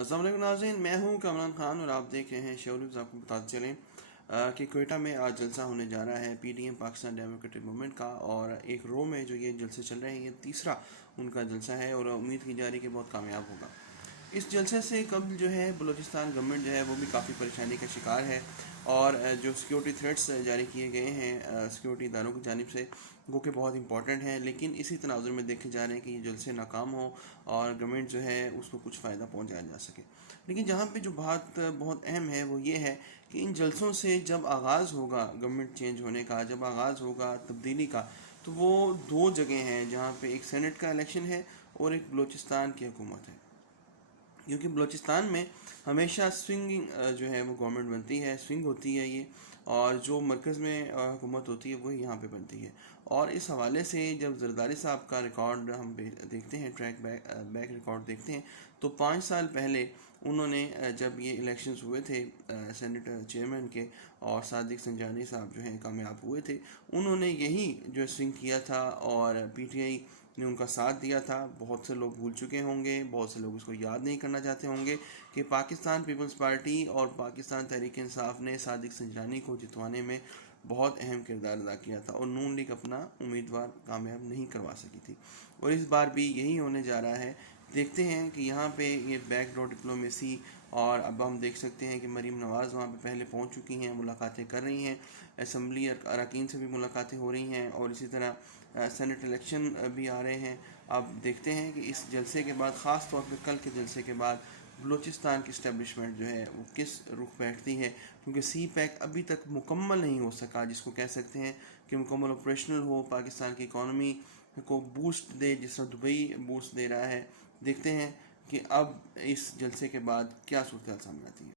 अस्सलाम वालेकुम नाज़रीन, मैं हूं कमरान खान और आप देख रहे हैं शो न्यूज़। आपको बताते चलें कि कोयटा में आज जलसा होने जा रहा है पीडीएम पाकिस्तान डेमोक्रेटिक मूवमेंट का। और एक रो में जो ये जलसे चल रहे हैं, ये तीसरा उनका जलसा है और उम्मीद की जा रही है कि बहुत कामयाब होगा। इस जलसे से कबल जो है बलूचिस्तान गवर्नमेंट जो है वो भी काफ़ी परेशानी का शिकार है। और जो सिक्योरिटी थ्रेट्स जारी किए गए हैं सिक्योरिटी इदारों की जानिब से, वो कि बहुत इंपॉर्टेंट हैं, लेकिन इसी तनाजुर में देखे जा रहे हैं कि ये जलसे नाकाम हो और गवर्नमेंट जो है उसको कुछ फ़ायदा पहुंचाया जा सके। लेकिन जहाँ पे जो बात बहुत अहम है वो ये है कि इन जलसों से जब आगाज़ होगा गवर्नमेंट चेंज होने का, जब आगाज़ होगा तब्दीली का, तो वो दो जगह हैं जहाँ पे एक सेनेट का इलेक्शन है और एक बलूचिस्तान की हुकूमत है। क्योंकि बलूचिस्तान में हमेशा स्विंगिंग जो है वो गवर्नमेंट बनती है, स्विंग होती है ये, और जो मरकज़ में हुकूमत होती है वही यहाँ पे बनती है। और इस हवाले से जब जरदारी साहब का रिकॉर्ड हम देखते हैं, ट्रैक बैक रिकॉर्ड देखते हैं, तो 5 साल पहले उन्होंने जब ये इलेक्शंस हुए थे सेनेट चेयरमैन के, और सादिक संजानी साहब जो हैं कामयाब हुए थे, उन्होंने यही जो स्विंग किया था और पीटीआई ने उनका साथ दिया था। बहुत से लोग भूल चुके होंगे, बहुत से लोग उसको याद नहीं करना चाहते होंगे कि पाकिस्तान पीपल्स पार्टी और पाकिस्तान तहरीक इंसाफ ने सादिक संजरानी को जितवाने में बहुत अहम किरदार अदा किया था और नून लीग अपना उम्मीदवार कामयाब नहीं करवा सकी थी। और इस बार भी यही होने जा रहा है। देखते हैं कि यहाँ पे ये बैक डोर डिप्लोमेसी, और अब हम देख सकते हैं कि मरीम नवाज़ वहाँ पे पहले पहुँच चुकी हैं, मुलाकातें कर रही हैं, असम्बली अरकान से भी मुलाकातें हो रही हैं, और इसी तरह सेनेट इलेक्शन भी आ रहे हैं। अब देखते हैं कि इस जलसे के बाद, ख़ास तौर पे कल के जलसे के बाद, बलूचिस्तान की इस्टेब्लिशमेंट जो है वो किस रुख बैठती है। क्योंकि सी पैक अभी तक मुकम्मल नहीं हो सका, जिसको कह सकते हैं कि मुकम्मल ऑपरेशनल हो, पाकिस्तान की इकॉनमी को बूस्ट दे जिस तरह दुबई बूस्ट दे रहा है। देखते हैं कि अब इस जलसे के बाद क्या सूरत सामने आती है।